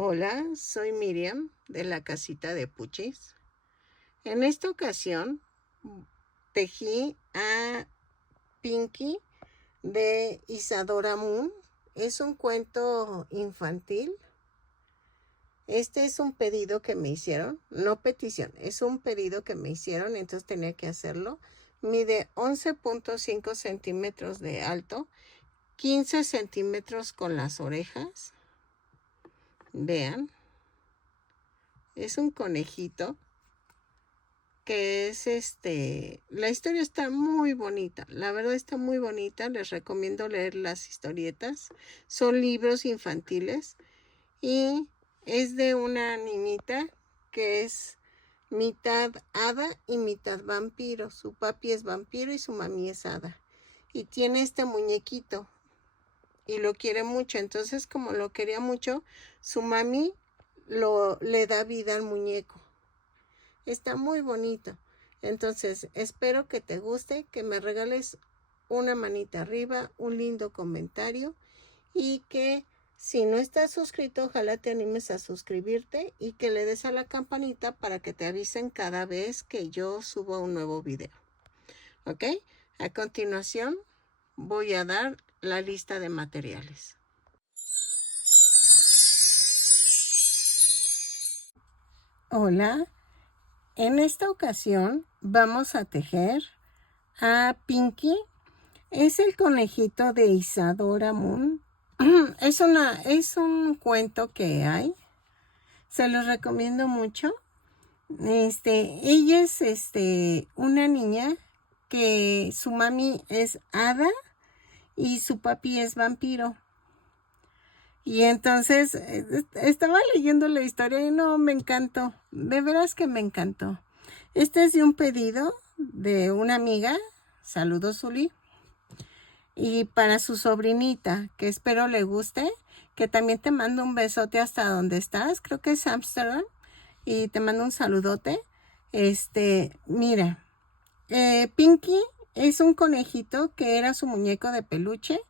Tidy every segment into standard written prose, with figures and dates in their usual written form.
Hola, soy Miriam de la casita de Puchis. En esta ocasión tejí a Pinky de Isadora Moon. Es un cuento infantil. Este es un pedido que me hicieron, no petición, es un pedido que me hicieron, entonces tenía que hacerlo. Mide 11.5 centímetros de alto, 15 centímetros con las orejas. Vean, es un conejito que es la historia está muy bonita, la verdad está muy bonita, les recomiendo leer las historietas, son libros infantiles y es de una niñita que es mitad hada y mitad vampiro, su papi es vampiro y su mami es hada, y tiene este muñequito y lo quiere mucho, entonces como lo quería mucho, su mami le da vida al muñeco. Está muy bonito. Entonces, espero que te guste, que me regales una manita arriba, un lindo comentario y que si no estás suscrito, ojalá te animes a suscribirte y que le des a la campanita para que te avisen cada vez que yo suba un nuevo video. ¿Ok? A continuación, voy a dar la lista de materiales. Hola. En esta ocasión vamos a tejer a Pinky. Es el conejito de Isadora Moon. Es un cuento que hay. Se los recomiendo mucho. Ella es una niña que su mami es hada y su papi es vampiro. Y entonces estaba leyendo la historia y no, me encantó. De veras que me encantó. Este es de un pedido de una amiga. Saludos, Zuli. Y para su sobrinita, que espero le guste, que también te mando un besote hasta donde estás. Creo que es Amsterdam. Y te mando un saludote. Mira, Pinky es un conejito que era su muñeco de peluche.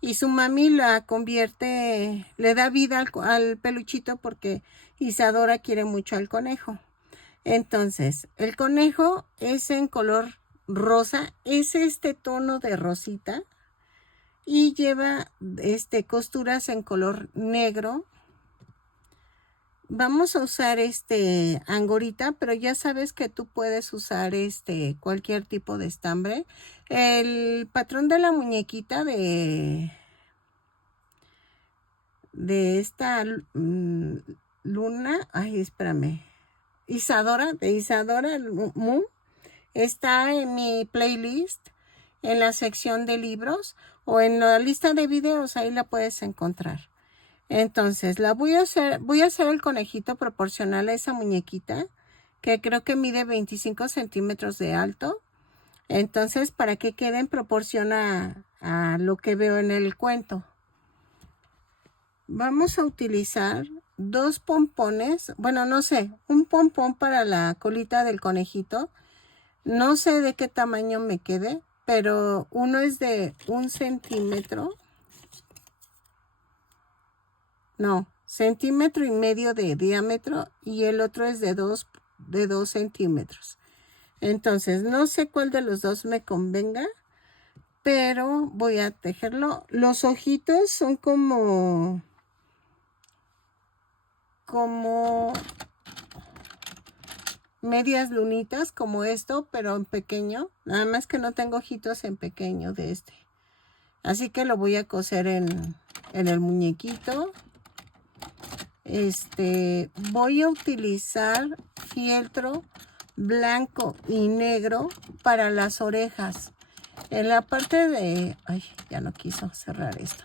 Y su mami la convierte, le da vida al peluchito porque Isadora quiere mucho al conejo. Entonces, el conejo es en color rosa, es este tono de rosita y lleva costuras en color negro. Vamos a usar angorita, pero ya sabes que tú puedes usar cualquier tipo de estambre. El patrón de la muñequita de esta luna, ay, espérame, de Isadora Moon, está en mi playlist, en la sección de libros o en la lista de videos, ahí la puedes encontrar. Entonces, voy a hacer el conejito proporcional a esa muñequita, que creo que mide 25 centímetros de alto. Entonces, para que quede en proporción a lo que veo en el cuento. Vamos a utilizar 2 pompones, bueno, no sé, un pompón para la colita del conejito. No sé de qué tamaño me quede, pero uno es de 1 centímetro. No, 1,5 centímetros de diámetro y el otro es de 2 centímetros. Entonces, no sé cuál de los dos me convenga, pero voy a tejerlo. Los ojitos son como medias lunitas, como esto, pero en pequeño. Nada más que no tengo ojitos en pequeño de este. Así que lo voy a coser en el muñequito. Voy a utilizar fieltro blanco y negro para las orejas. En la parte de... Ay, ya no quiso cerrar esto.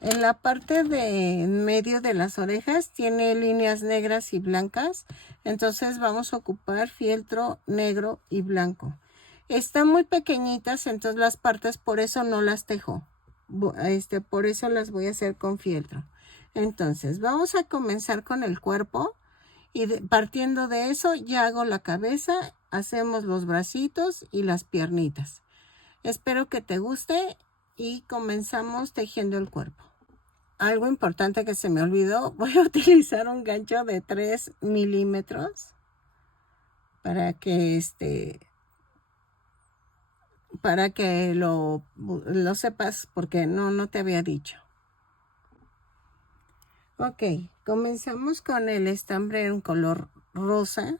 En la parte de en medio de las orejas tiene líneas negras y blancas. Entonces vamos a ocupar fieltro negro y blanco. Están muy pequeñitas, entonces las partes por eso no las tejo. Por eso las voy a hacer con fieltro. Entonces vamos a comenzar con el cuerpo. Y partiendo de eso ya hago la cabeza, hacemos los bracitos y las piernitas. Espero que te guste y comenzamos tejiendo el cuerpo. algo importante que se me olvidó, voy a utilizar un gancho de 3 milímetros para que lo sepas, porque no te había dicho. Ok, comenzamos con el estambre en color rosa.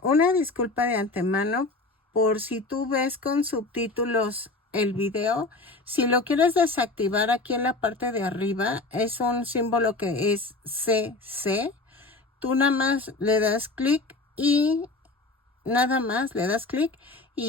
Una disculpa de antemano por si tú ves con subtítulos el video. Si lo quieres desactivar, aquí en la parte de arriba es un símbolo que es CC. Tú nada más le das clic y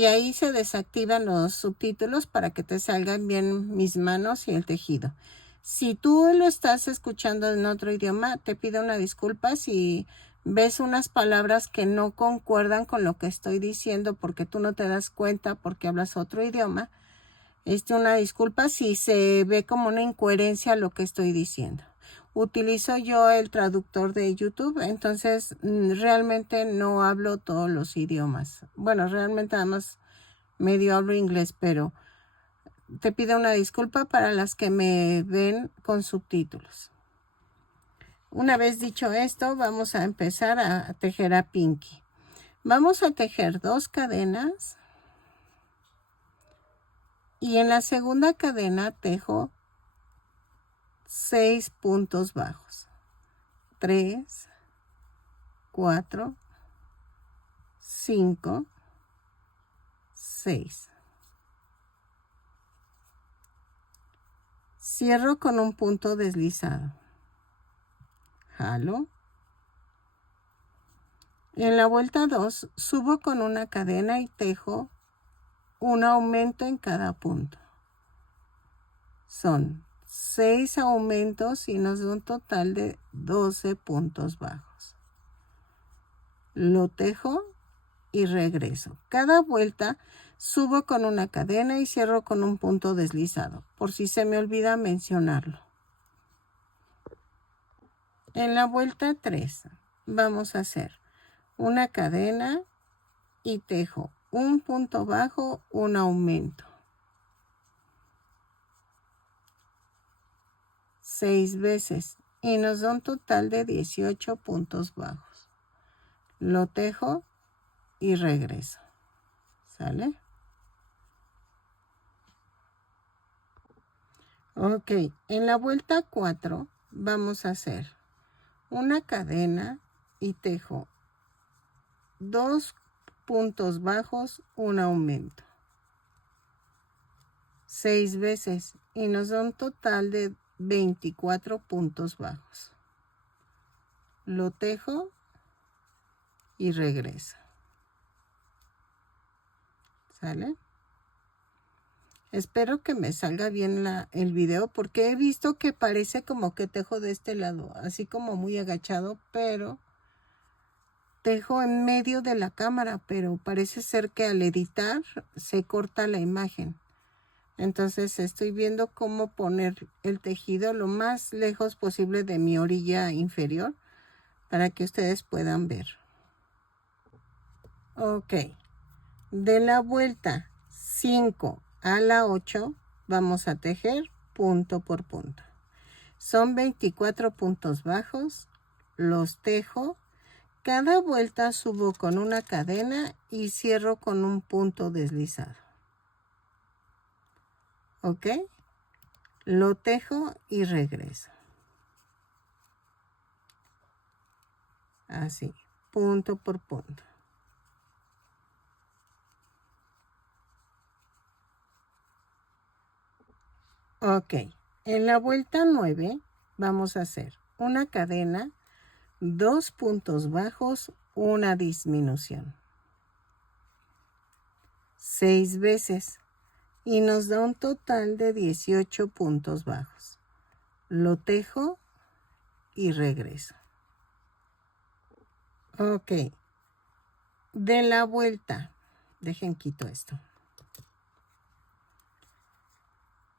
ahí se desactivan los subtítulos para que te salgan bien mis manos y el tejido. Si tú lo estás escuchando en otro idioma, te pido una disculpa si ves unas palabras que no concuerdan con lo que estoy diciendo porque tú no te das cuenta porque hablas otro idioma. Una disculpa si se ve como una incoherencia lo que estoy diciendo. Utilizo yo el traductor de YouTube, entonces realmente no hablo todos los idiomas. Bueno, realmente nada más medio hablo inglés, pero te pido una disculpa para las que me ven con subtítulos. Una vez dicho esto, vamos a empezar a tejer a Pinky. Vamos a tejer 2 cadenas y en la segunda cadena tejo 6 puntos bajos. 3, 4, 5, 6. Cierro con un punto deslizado. Jalo. En la vuelta 2 subo con una cadena y tejo un aumento en cada punto. Son 6 aumentos y nos da un total de 12 puntos bajos. Lo tejo y regreso. Cada vuelta subo con una cadena y cierro con un punto deslizado, por si se me olvida mencionarlo. En la vuelta 3 vamos a hacer una cadena y tejo un punto bajo, un aumento. 6 veces y nos da un total de 18 puntos bajos. Lo tejo y regreso. ¿Sale? Ok, en la vuelta 4 vamos a hacer una cadena y tejo 2 puntos bajos, un aumento. 6 veces y nos da un total de 24 puntos bajos. Lo tejo y regreso. ¿Sale? Espero que me salga bien el video porque he visto que parece como que tejo de este lado, así como muy agachado, pero tejo en medio de la cámara, pero parece ser que al editar se corta la imagen. Entonces estoy viendo cómo poner el tejido lo más lejos posible de mi orilla inferior para que ustedes puedan ver. Ok, de la vuelta 5 a la 8 vamos a tejer punto por punto. Son 24 puntos bajos, los tejo. Cada vuelta subo con una cadena y cierro con un punto deslizado. ¿Ok? Lo tejo y regreso. Así, punto por punto. Ok, en la vuelta 9 vamos a hacer una cadena, 2 puntos bajos, una disminución. 6 veces y nos da un total de 18 puntos bajos. Lo tejo y regreso. Ok, de la vuelta, dejen quito esto.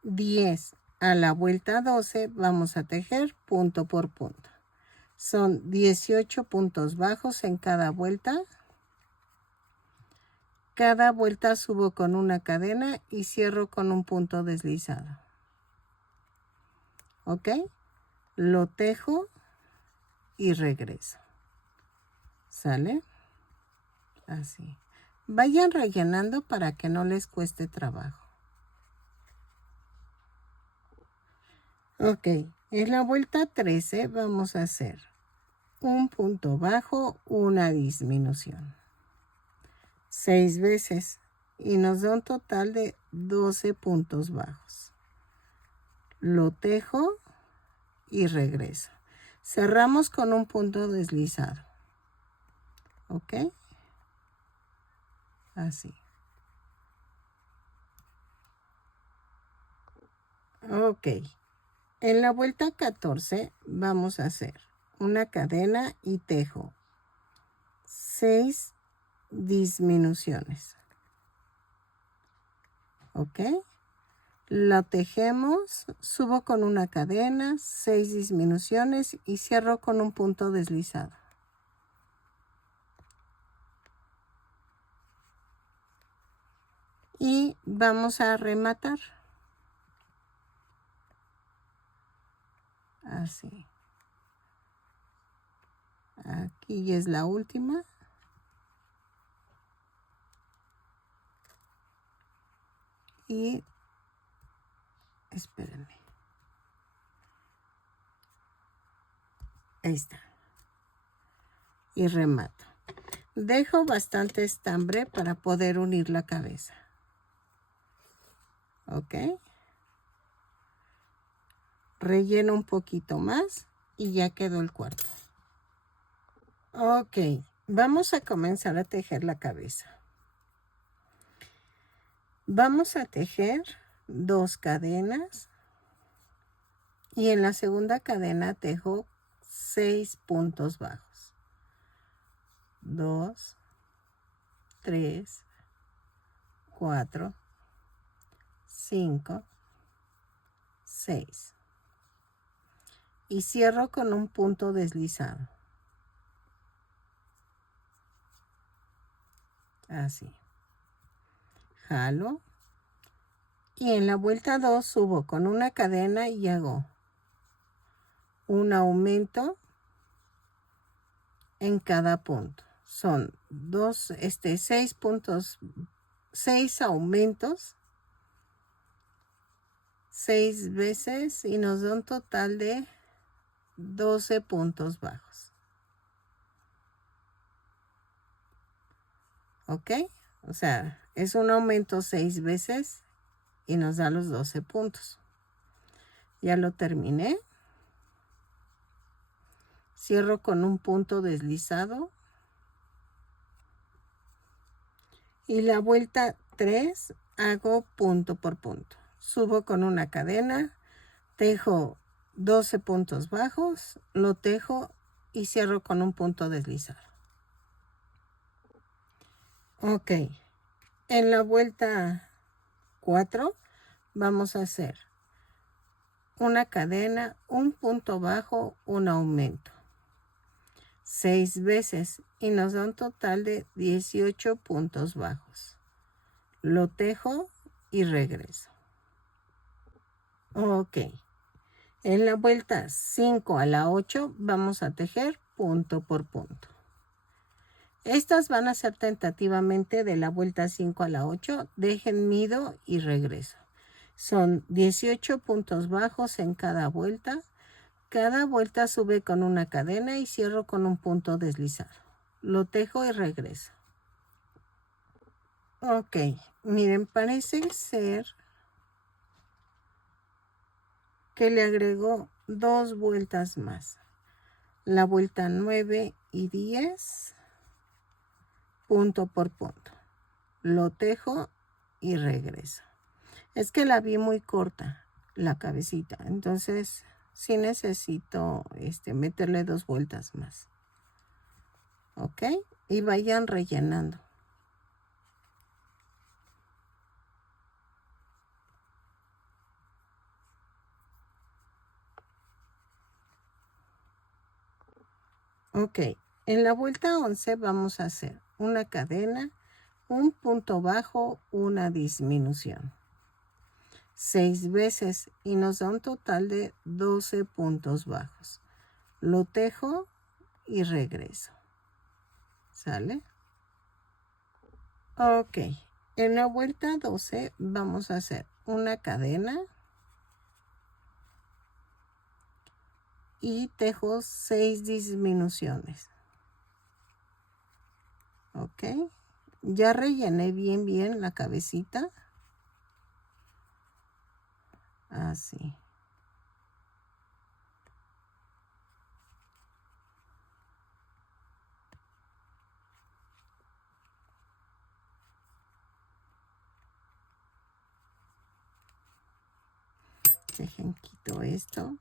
10 a la vuelta 12 vamos a tejer punto por punto. Son 18 puntos bajos en cada vuelta. Cada vuelta subo con una cadena y cierro con un punto deslizado. ¿ok? Lo tejo y regreso. ¿Sale? Así. Vayan rellenando para que no les cueste trabajo. Ok, en la vuelta 13 vamos a hacer un punto bajo, una disminución. 6 veces y nos da un total de 12 puntos bajos. Lo tejo y regreso. Cerramos con un punto deslizado. ¿Ok? Así. Ok. En la vuelta 14 vamos a hacer una cadena y tejo 6 disminuciones. ¿Ok? La tejemos, subo con una cadena, 6 disminuciones y cierro con un punto deslizado. Y vamos a rematar. Así. Aquí es la última. Y espérenme. Ahí está. Y remato. Dejo bastante estambre para poder unir la cabeza. ¿Ok? Relleno un poquito más y ya quedó el cuarto. Ok, vamos a comenzar a tejer la cabeza. Vamos a tejer 2 cadenas y en la segunda cadena tejo 6 puntos bajos. 2, 3, 4, 5, 6. Y cierro con un punto deslizado. Así. Jalo. Y en la vuelta 2 subo con una cadena y hago un aumento en cada punto. Son 6 puntos, 6 aumentos, 6 veces y nos da un total de 12 puntos bajos. ¿Ok? O sea, es un aumento 6 veces y nos da los 12 puntos. Ya lo terminé. Cierro con un punto deslizado. Y la vuelta 3 hago punto por punto. Subo con una cadena, tejo 12 puntos bajos, lo tejo y cierro con un punto deslizado. Ok, en la vuelta 4 vamos a hacer una cadena, un punto bajo, un aumento. 6 veces y nos da un total de 18 puntos bajos. Lo tejo y regreso. Ok. En la vuelta 5 a la 8 vamos a tejer punto por punto. Estas van a ser tentativamente de la vuelta 5 a la 8. Dejen mido y regreso. Son 18 puntos bajos en cada vuelta. Cada vuelta sube con una cadena y cierro con un punto deslizado. Lo tejo y regreso. Ok, miren, parece ser que le agrego 2 vueltas más. La vuelta 9 y 10, punto por punto. Lo tejo y regreso. Es que la vi muy corta, la cabecita. Entonces, sí necesito meterle 2 vueltas más. ¿Ok? Y vayan rellenando. Ok, en la vuelta 11 vamos a hacer una cadena, un punto bajo, una disminución. 6 veces y nos da un total de 12 puntos bajos. Lo tejo y regreso. ¿Sale? Ok. En la vuelta 12 vamos a hacer una cadena y tejo 6 disminuciones. Ok. Ya rellené bien la cabecita. Así. Dejen quito esto.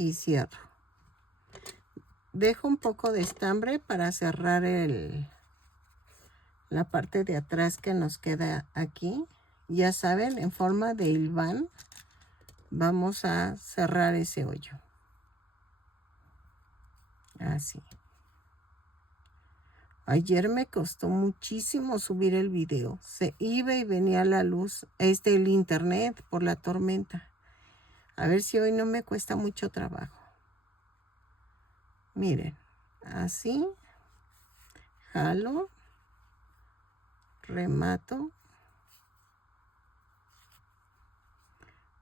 Y cierro. Dejo un poco de estambre para cerrar la parte de atrás que nos queda aquí. Ya saben, en forma de hilván vamos a cerrar ese hoyo. Así. Ayer me costó muchísimo subir el video. Se iba y venía la luz, el internet por la tormenta. A ver si hoy no me cuesta mucho trabajo. Miren, así. Jalo. Remato.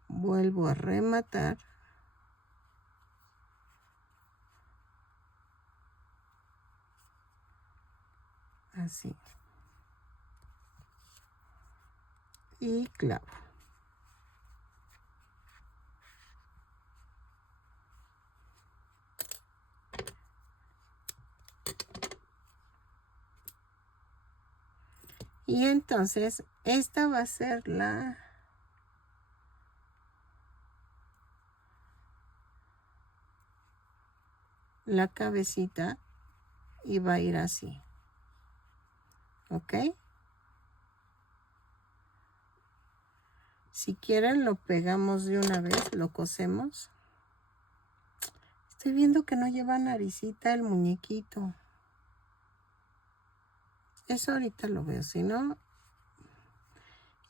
Vuelvo a rematar. Así. Y clavo. Y entonces esta va a ser la cabecita y va a ir así. ¿Ok? Si quieren lo pegamos de una vez, lo cosemos. Estoy viendo que no lleva naricita el muñequito. Eso ahorita lo veo, si no.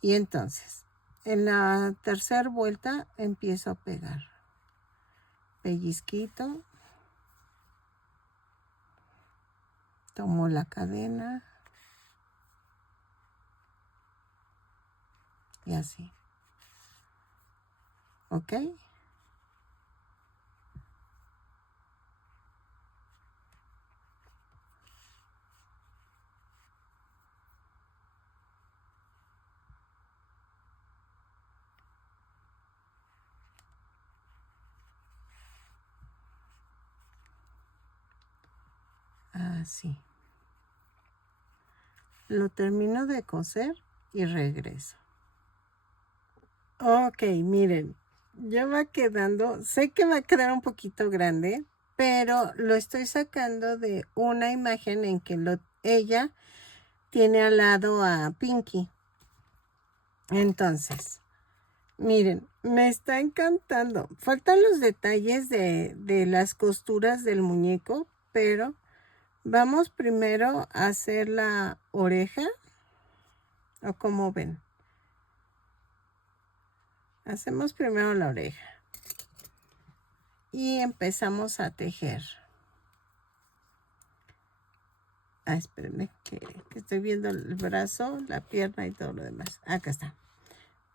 Y entonces, en la tercera vuelta empiezo a pegar. Pellizquito. Tomo la cadena. Y así. ¿Ok? Así. Lo termino de coser y regreso. Ok, miren, ya va quedando, sé que va a quedar un poquito grande, pero lo estoy sacando de una imagen en que ella tiene al lado a Pinky. Entonces, miren, me está encantando. Faltan los detalles de las costuras del muñeco, pero vamos primero a hacer la oreja, o como ven. Hacemos primero la oreja. Y empezamos a tejer. Espérenme, que estoy viendo el brazo, la pierna y todo lo demás. Acá está.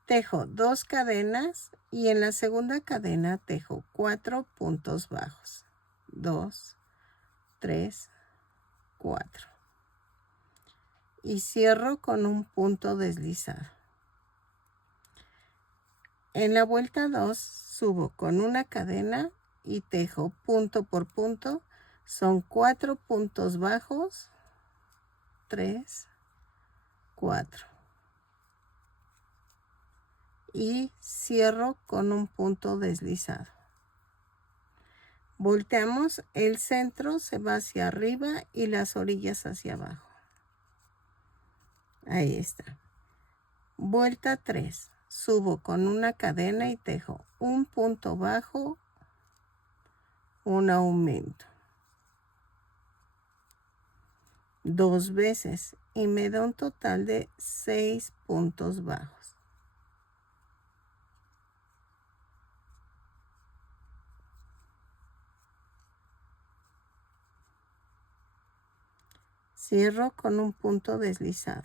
Tejo 2 cadenas y en la segunda cadena tejo 4 puntos bajos. 2, 3, 4. Y cierro con un punto deslizado. En la vuelta 2 subo con una cadena y tejo punto por punto. Son 4 puntos bajos. 3, 4. Y cierro con un punto deslizado. Volteamos, el centro se va hacia arriba y las orillas hacia abajo. Ahí está. Vuelta 3. Subo con una cadena y tejo un punto bajo, un aumento. 2 veces y me da un total de 6 puntos bajos. Cierro con un punto deslizado.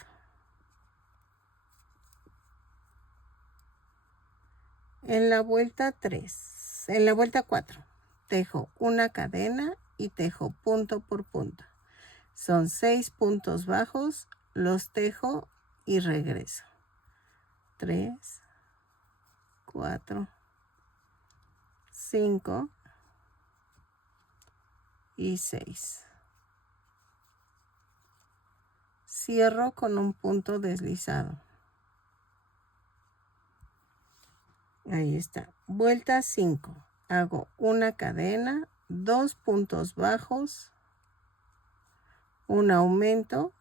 En la vuelta 4, tejo una cadena y tejo punto por punto. Son 6 puntos bajos, los tejo y regreso. 3, 4, 5 y 6. Cierro con un punto deslizado. Ahí está. Vuelta 5. Hago una cadena, 2 puntos bajos, un aumento,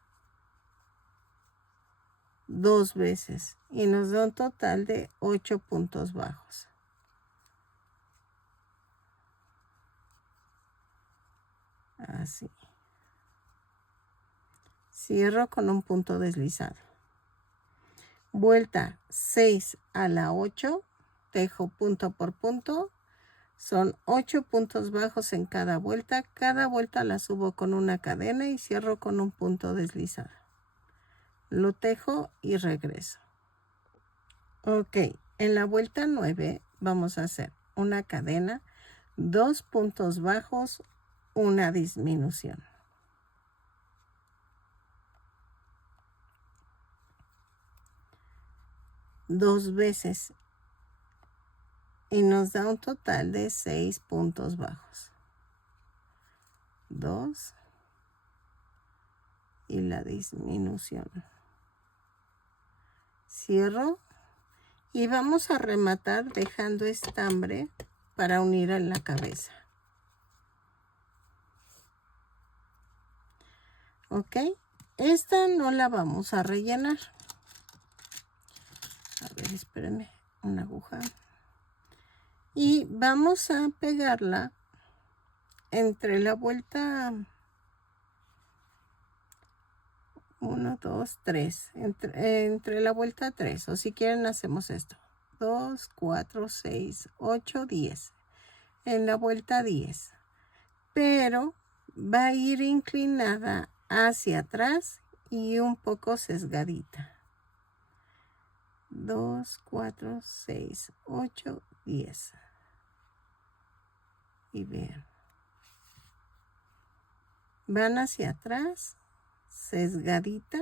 2 veces y nos da un total de 8 puntos bajos. Así. Cierro con un punto deslizado. Vuelta 6 a la 8, tejo punto por punto. Son 8 puntos bajos en cada vuelta. Cada vuelta la subo con una cadena y cierro con un punto deslizado. Lo tejo y regreso. Ok, en la vuelta 9 vamos a hacer una cadena, 2 puntos bajos, una disminución. Dos veces y nos da un total de 6 puntos bajos. 2 y la disminución. Cierro y vamos a rematar dejando estambre para unir en la cabeza. Ok, esta no la vamos a rellenar. A ver, espérenme, una aguja. Y vamos a pegarla entre la vuelta 1, 2, 3. Entre la vuelta 3. O si quieren hacemos esto. 2, 4, 6, 8, 10. En la vuelta 10. Pero va a ir inclinada hacia atrás y un poco sesgadita. 2, 4, 6, 8, 10. Y vean. Van hacia atrás, sesgadita,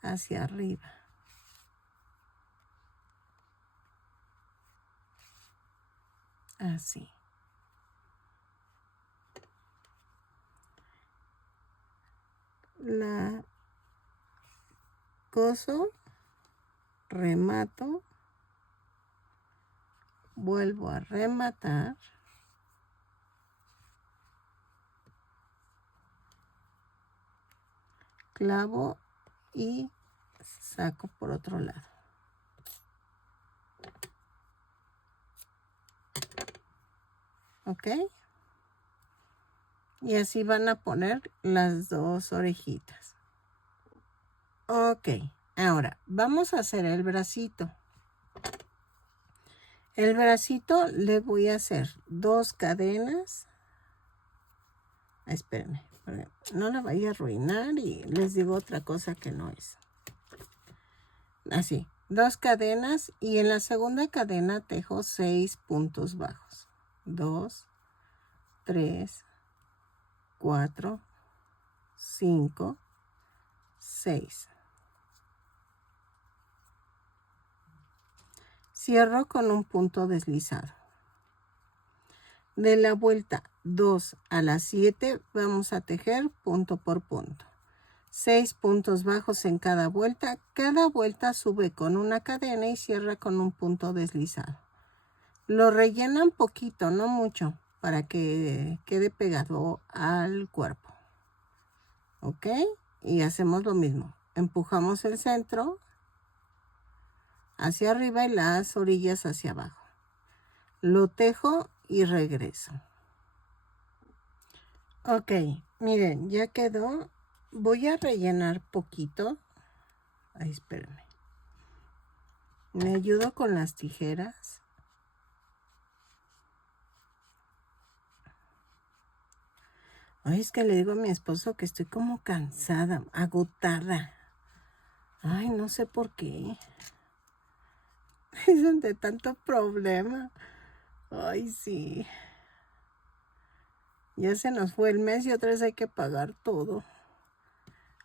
hacia arriba. Así. La coso, remato, vuelvo a rematar. Clavo y saco por otro lado. ¿Ok? Y así van a poner las dos orejitas. Ok, ahora vamos a hacer el bracito. El bracito le voy a hacer 2 cadenas. Espérenme, no la vaya a arruinar y les digo otra cosa que no es. Así, 2 cadenas y en la segunda cadena tejo 6 puntos bajos. 2, 3, 4, 5, 6. Cierro con un punto deslizado. De la vuelta 2 a la 7 vamos a tejer punto por punto. 6 puntos bajos en cada vuelta. Cada vuelta sube con una cadena y cierra con un punto deslizado. Lo rellenan poquito, no mucho, para que quede pegado al cuerpo. ¿Ok? Y hacemos lo mismo. empujamos el centro hacia arriba y las orillas hacia abajo. Lo tejo y regreso. Ok, miren, ya quedó. Voy a rellenar poquito. Ay, espérenme. Me ayudo con las tijeras. Ay, es que le digo a mi esposo que estoy como cansada, agotada. Ay, no sé por qué. Es de tanto problema. Ay, sí. Ya se nos fue el mes y otra vez hay que pagar todo.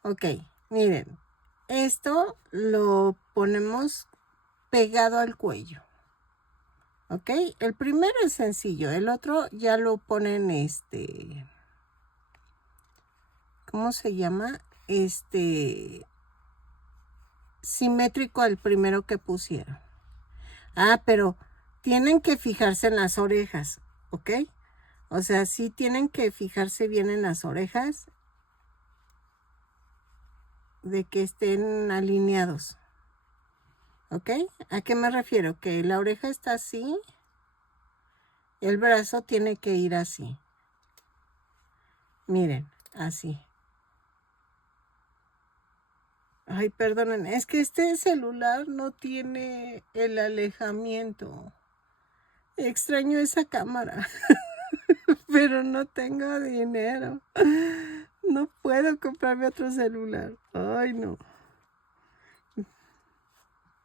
Ok, miren. Esto lo ponemos pegado al cuello. Ok, el primero es sencillo. El otro ya lo ponen ¿cómo se llama? Simétrico al primero que pusieron. Ah, pero tienen que fijarse en las orejas, ¿ok? O sea, sí tienen que fijarse bien en las orejas de que estén alineados, ¿ok? ¿A qué me refiero? Que la oreja está así, el brazo tiene que ir así. Miren, así. Ay, perdonen, es que este celular no tiene el alejamiento. Extraño esa cámara, pero no tengo dinero. No puedo comprarme otro celular. Ay, no.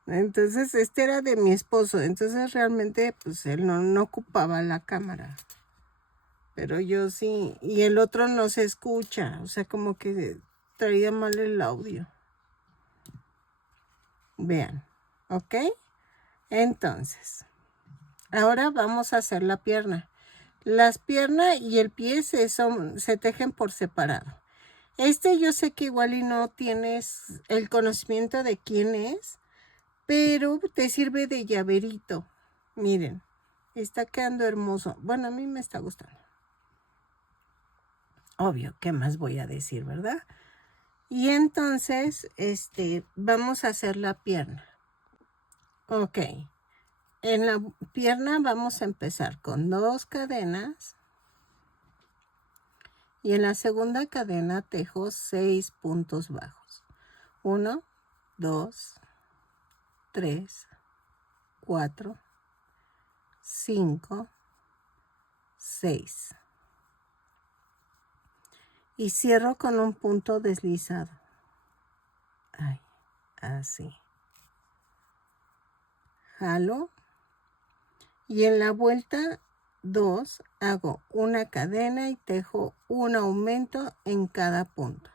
Entonces, este era de mi esposo. Entonces, realmente, pues, él no ocupaba la cámara. Pero yo sí. Y el otro no se escucha. O sea, como que traía mal el audio. Vean. ¿Ok? Entonces, ahora vamos a hacer la pierna. Las piernas y el pie se tejen por separado. Yo sé que igual y no tienes el conocimiento de quién es, pero te sirve de llaverito. Miren, está quedando hermoso. Bueno, a mí me está gustando. Obvio, ¿qué más voy a decir, verdad? Y entonces, vamos a hacer la pierna. Ok. En la pierna vamos a empezar con 2 cadenas. Y en la segunda cadena tejo 6 puntos bajos. 1, 2, 3, 4, 5, 6. Y cierro con un punto deslizado. Ay, así. Jalo. Y en la vuelta 2 hago una cadena y tejo un aumento en cada punto.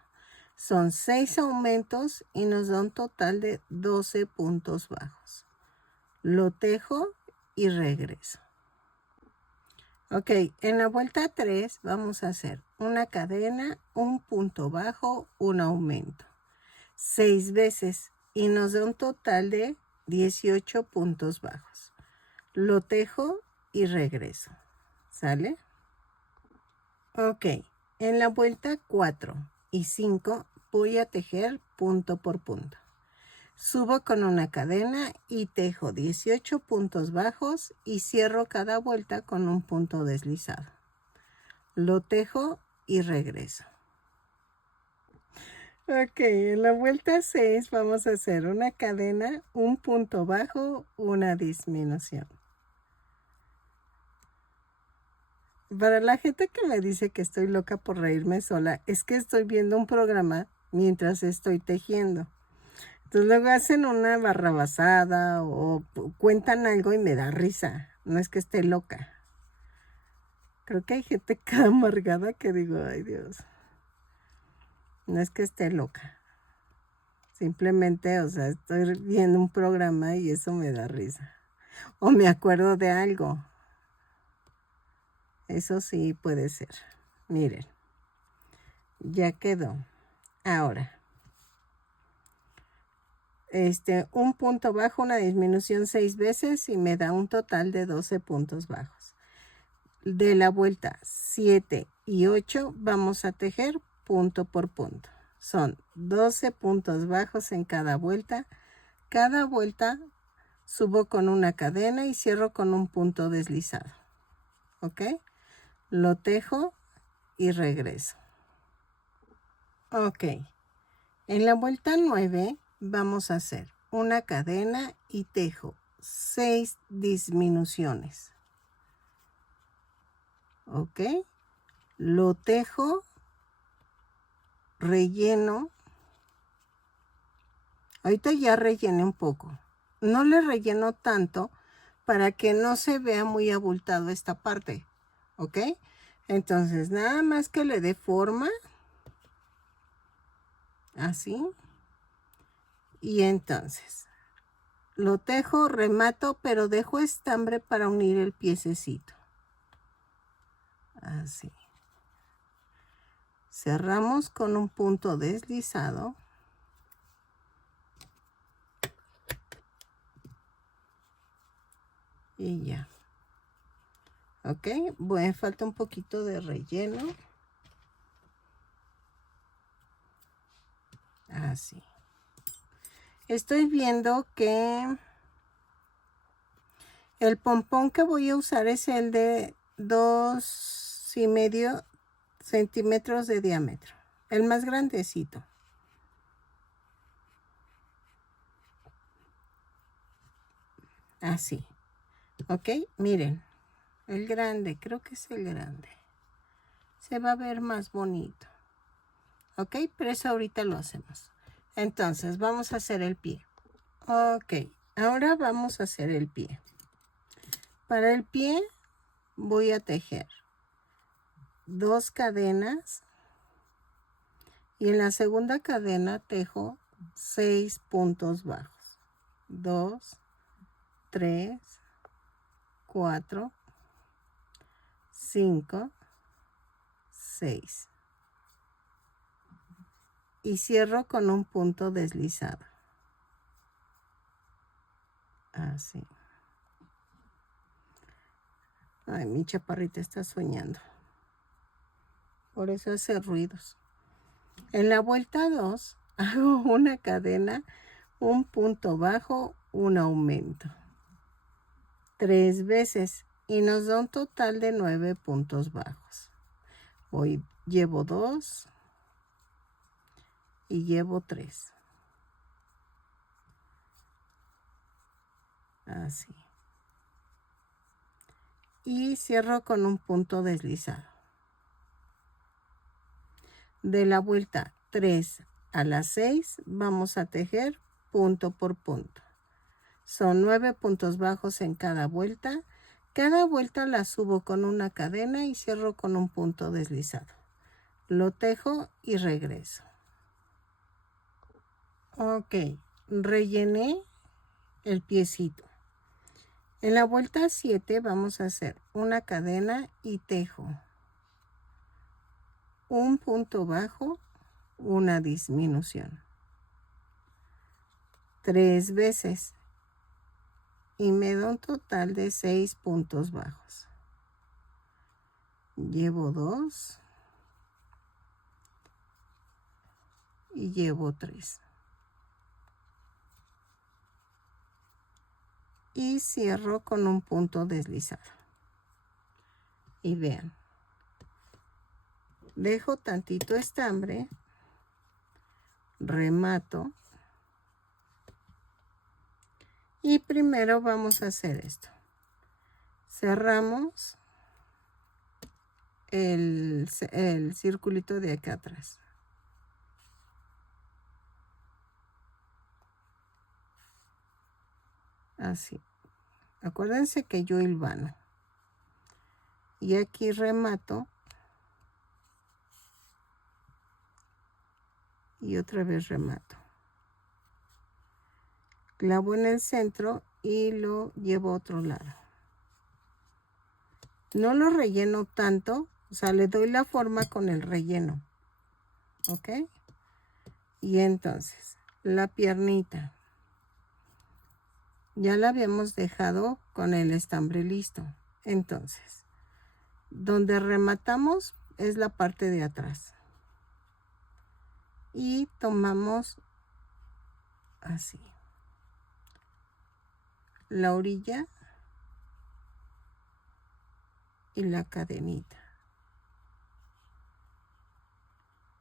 Son 6 aumentos y nos da un total de 12 puntos bajos. Lo tejo y regreso. Ok, en la vuelta 3 vamos a hacer una cadena, un punto bajo, un aumento. 6 veces y nos da un total de 18 puntos bajos. Lo tejo y regreso. ¿Sale? Ok, en la vuelta 4 y 5 voy a tejer punto por punto. Subo con una cadena y tejo 18 puntos bajos y cierro cada vuelta con un punto deslizado. Lo tejo y regreso. Ok, en la vuelta 6 vamos a hacer una cadena, un punto bajo, una disminución. Para la gente que me dice que estoy loca por reírme sola, es que estoy viendo un programa mientras estoy tejiendo. Entonces luego hacen una barrabasada o cuentan algo y me da risa. No es que esté loca. Creo que hay gente cada amargada que digo, ay Dios. No es que esté loca. Simplemente, o sea, estoy viendo un programa y eso me da risa. O me acuerdo de algo. Eso sí puede ser. Miren. Ya quedó. Ahora. Un punto bajo, una disminución 6 veces y me da un total de 12 puntos bajos. De la vuelta 7 y 8 vamos a tejer punto por punto. Son 12 puntos bajos en cada vuelta. Cada vuelta subo con una cadena y cierro con un punto deslizado. ¿Ok? Lo tejo y regreso. Ok. En la vuelta 9 vamos a hacer una cadena y tejo 6 disminuciones. ¿Ok? Lo tejo, relleno. Ahorita ya rellené un poco. No le relleno tanto para que no se vea muy abultado esta parte. ¿Ok? Entonces, nada más que le dé forma. Así. Y entonces, lo tejo, remato, pero dejo estambre para unir el piececito. Así. Cerramos con un punto deslizado. Y ya. Ok, bueno, falta un poquito de relleno. Así. Estoy viendo que el pompón que voy a usar es el de 2,5 centímetros de diámetro. El más grandecito. Así. Ok, miren. El grande, creo que es el grande. Se va a ver más bonito. Ok, pero eso ahorita lo hacemos. Entonces, vamos a hacer el pie. Ok, ahora vamos a hacer el pie. Para el pie voy a tejer 2 cadenas. Y en la segunda cadena tejo 6 puntos bajos. 2, 3, 4, 5, 6. Y cierro con un punto deslizado. Así. Ay, mi chaparrita está soñando. Por eso hace ruidos. En la vuelta 2 hago una cadena, un punto bajo, un aumento. 3 veces y nos da un total de 9 puntos bajos. Llevo 2 y llevo 3. Así. Y cierro con un punto deslizado. De la vuelta 3 a la 6 vamos a tejer punto por punto. Son 9 puntos bajos en cada vuelta. Cada vuelta la subo con una cadena y cierro con un punto deslizado. Lo tejo y regreso. Ok, rellené el piecito. En la vuelta 7 vamos a hacer una cadena y tejo un punto bajo, una disminución. 3 veces y me da un total de 6 puntos bajos. Llevo 2 y llevo 3. Y cierro con un punto deslizado. Y vean, dejo tantito estambre, remato. Y primero vamos a hacer esto. Cerramos el circulito de acá atrás. Así. Acuérdense que yo hilvano. Y aquí remato. Y otra vez remato. Clavo en el centro y lo llevo a otro lado. No lo relleno tanto, o sea, le doy la forma con el relleno. ¿Ok? Y entonces, la piernita. Ya la habíamos dejado con el estambre listo. Entonces, donde rematamos es la parte de atrás. y tomamos así la orilla y la cadenita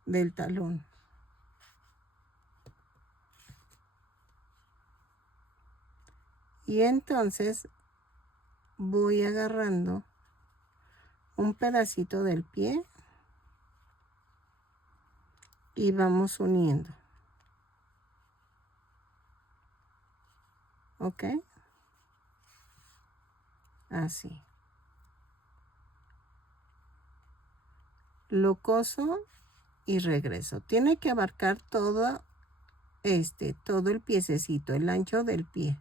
del talón. Y entonces voy agarrando un pedacito del pie y vamos uniendo. ¿Ok? Así. Lo coso y regreso. Tiene que abarcar todo todo el piececito, el ancho del pie.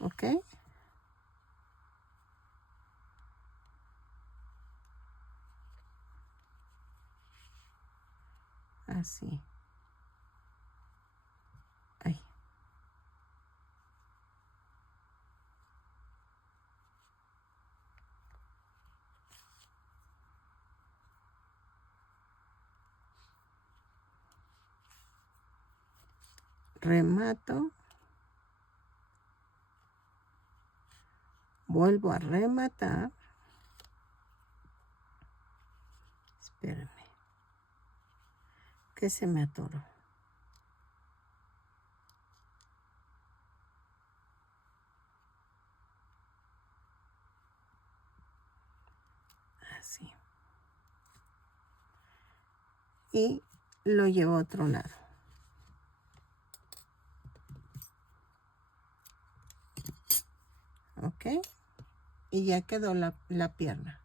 ¿Ok? Así. Ahí. Remato. Vuelvo a rematar. Espérenme. Que se me atoró. Así. Y lo llevo a otro lado. ¿Ok? Y ya quedó la pierna.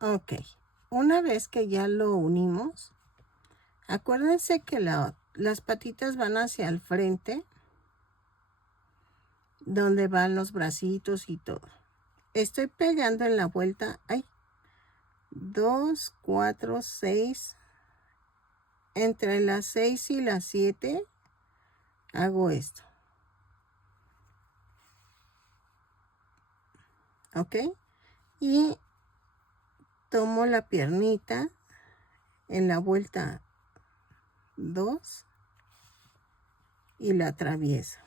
Ok. Una vez que ya lo unimos, acuérdense que las patitas van hacia el frente, donde van los bracitos y todo. Estoy pegando en la vuelta, 2, 4, 6. Entre las 6 y las 7 hago esto. ¿Ok? Y tomo la piernita en la vuelta 2 y la atravieso.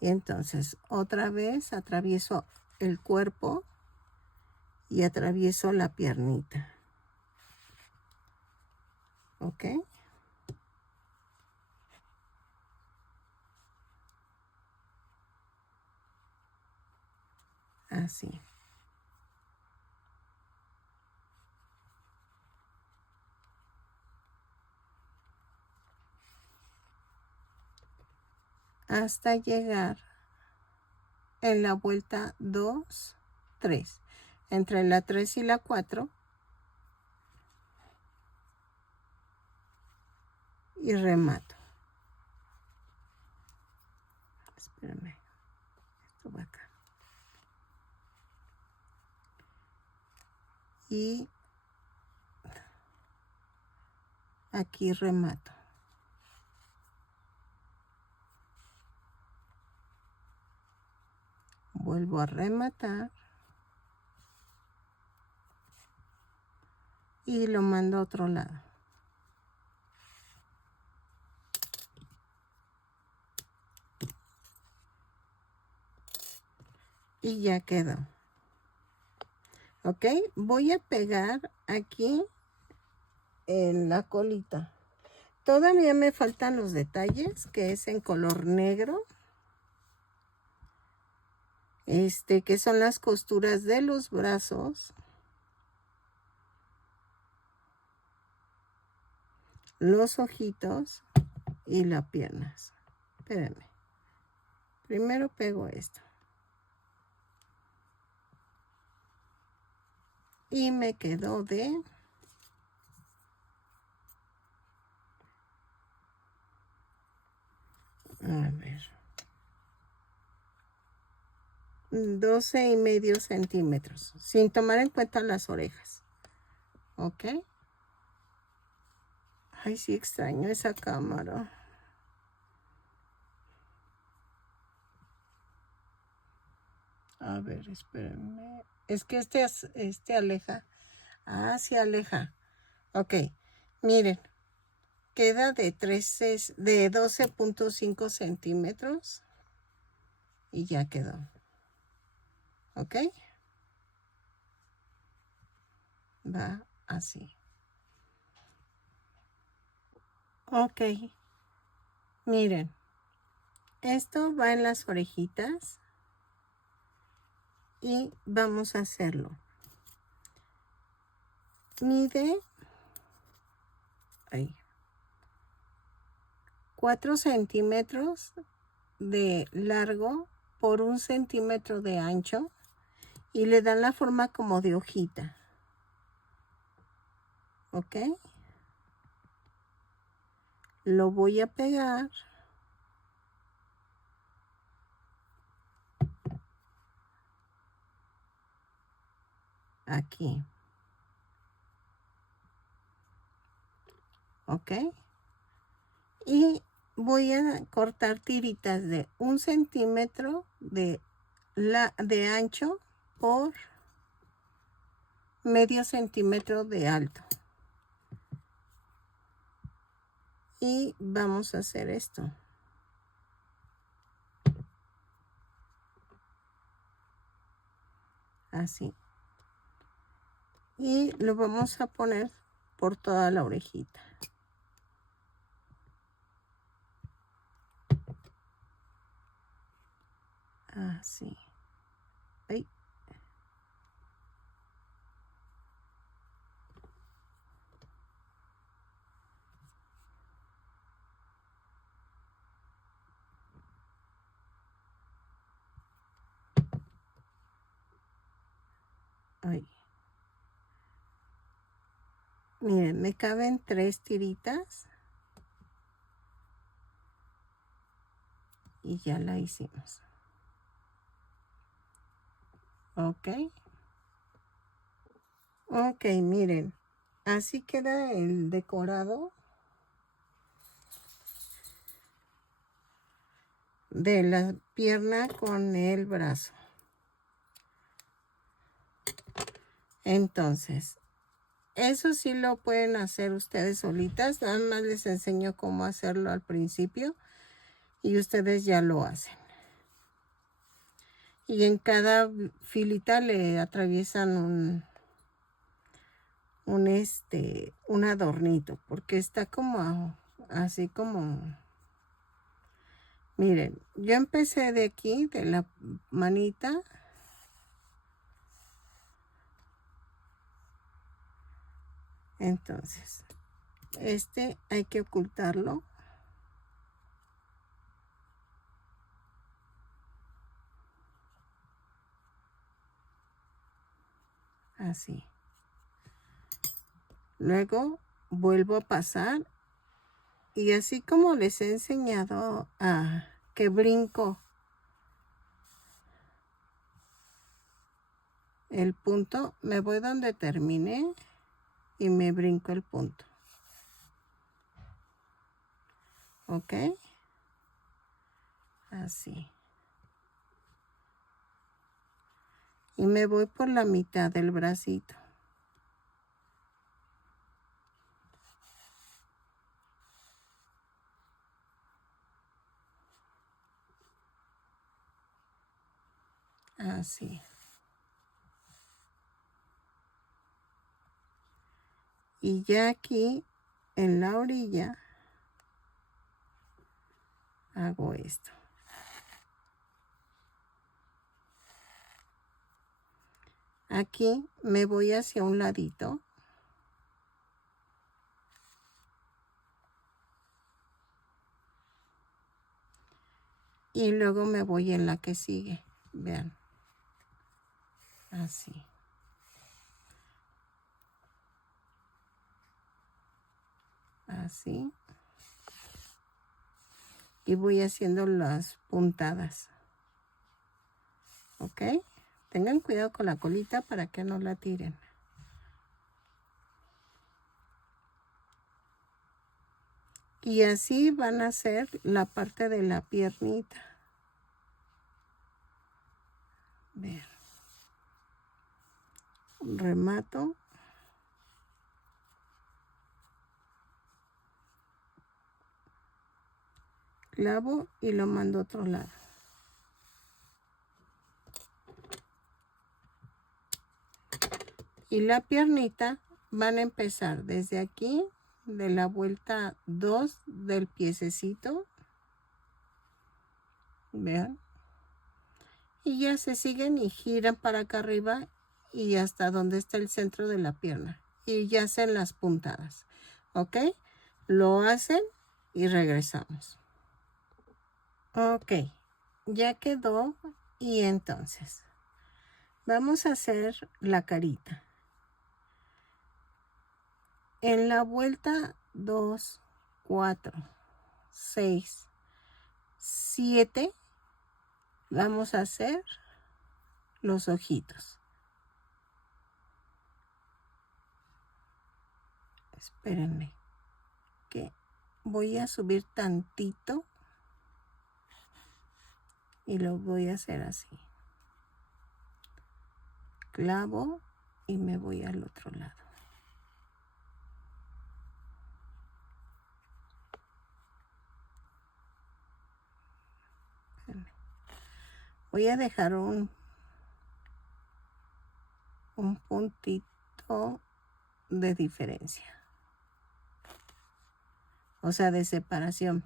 Y entonces otra vez atravieso el cuerpo y atravieso la piernita. ¿Ok? Así. Hasta llegar en la vuelta 2, 3. Entre la 3 y la 4. Y remato. Espérame. Esto va acá. Y aquí remato. Vuelvo a rematar. Y lo mando a otro lado. Y ya quedó. ¿Ok? Voy a pegar aquí en la colita. Todavía me faltan los detalles, que es en color negro. Que son las costuras de los brazos. Los ojitos y las piernas. Espérenme. Primero pego esto. Y me quedó de... A ver. 12,5 centímetros. Sin tomar en cuenta las orejas. ¿Ok? Ay, sí extraño esa cámara. A ver, espérenme. Es que este aleja Se aleja. Ok, miren, queda de 12.5 centímetros y ya quedó. Ok, va así. Ok, miren, esto va en las orejitas y vamos a hacerlo. Mide 4 centímetros de largo por 1 centímetro de ancho y le dan la forma como de hojita. ¿Ok? Lo voy a pegar aquí. ¿Ok? Y voy a cortar tiritas de 1 centímetro de ancho por medio centímetro de alto. Y vamos a hacer esto. Así. Y lo vamos a poner por toda la orejita. Así. Ay. Ay. Miren, me caben 3 tiritas. Y ya la hicimos. Ok. Ok, miren. Así queda el decorado de la pierna con el brazo. Entonces, eso sí lo pueden hacer ustedes solitas. Nada más les enseño cómo hacerlo al principio y ustedes ya lo hacen. Y en cada filita le atraviesan un adornito, porque está como así como, miren, yo empecé de aquí, de la manita, entonces hay que ocultarlo. Así. Luego vuelvo a pasar y así como les he enseñado a que brinco el punto, me voy donde terminé y me brinco el punto. ¿Ok? Así. Y me voy por la mitad del bracito. Así. Y ya aquí en la orilla hago esto. Aquí me voy hacia un ladito. Y luego me voy en la que sigue. Vean. Así. Así. Y voy haciendo las puntadas. ¿Ok? Tengan cuidado con la colita para que no la tiren. Y así van a hacer la parte de la piernita. Vean. Remato. clavo y lo mando a otro lado. Y la piernita van a empezar desde aquí, de la vuelta 2 del piececito. Vean. Y ya se siguen y giran para acá arriba y hasta donde está el centro de la pierna. Y ya hacen las puntadas. ¿Ok? Lo hacen y regresamos. Ok. Ya quedó. Y entonces vamos a hacer la carita. En la vuelta 2, 4, 6, 7 vamos a hacer los ojitos. Espérenme que voy a subir tantito y lo voy a hacer así. Clavo y me voy al otro lado. Voy a dejar un puntito de diferencia, o sea, de separación.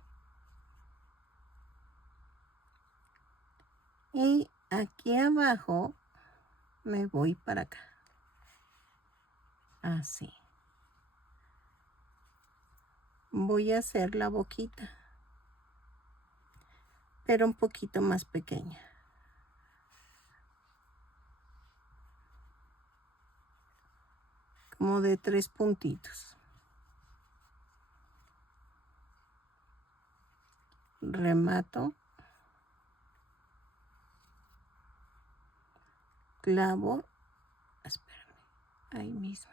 Y aquí abajo me voy para acá, así. Voy a hacer la boquita, pero un poquito más pequeña. Como de 3 puntitos. Remato. Clavo. Espérame. Ahí mismo.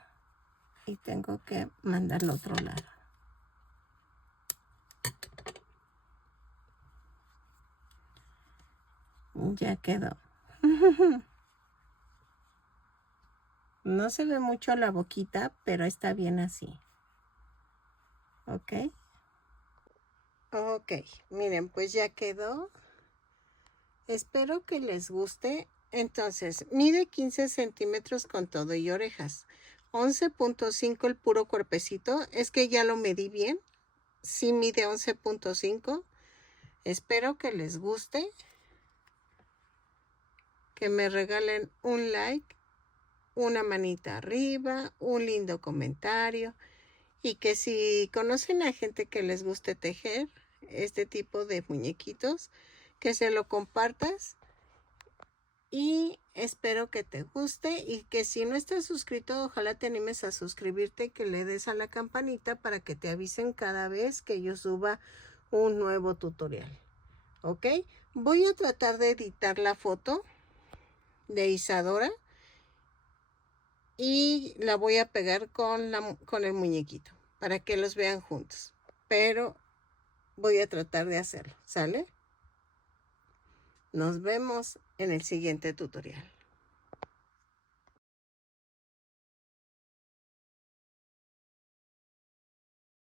Y tengo que mandar al otro lado. Ya quedó. No se ve mucho la boquita, pero está bien así. ¿Ok? Ok, miren, pues ya quedó. Espero que les guste. Entonces, mide 15 centímetros con todo y orejas. 11.5 el puro cuerpecito. Es que ya lo medí bien. Sí mide 11.5. Espero que les guste. Que me regalen un like, una manita arriba, un lindo comentario. Y que si conocen a gente que les guste tejer este tipo de muñequitos, que se lo compartas. Y espero que te guste y que si no estás suscrito, ojalá te animes a suscribirte y que le des a la campanita para que te avisen cada vez que yo suba un nuevo tutorial. ¿Ok? Voy a tratar de editar la foto de Isadora y la voy a pegar con el muñequito para que los vean juntos. Pero voy a tratar de hacerlo. ¿Sale? Nos vemos en el siguiente tutorial.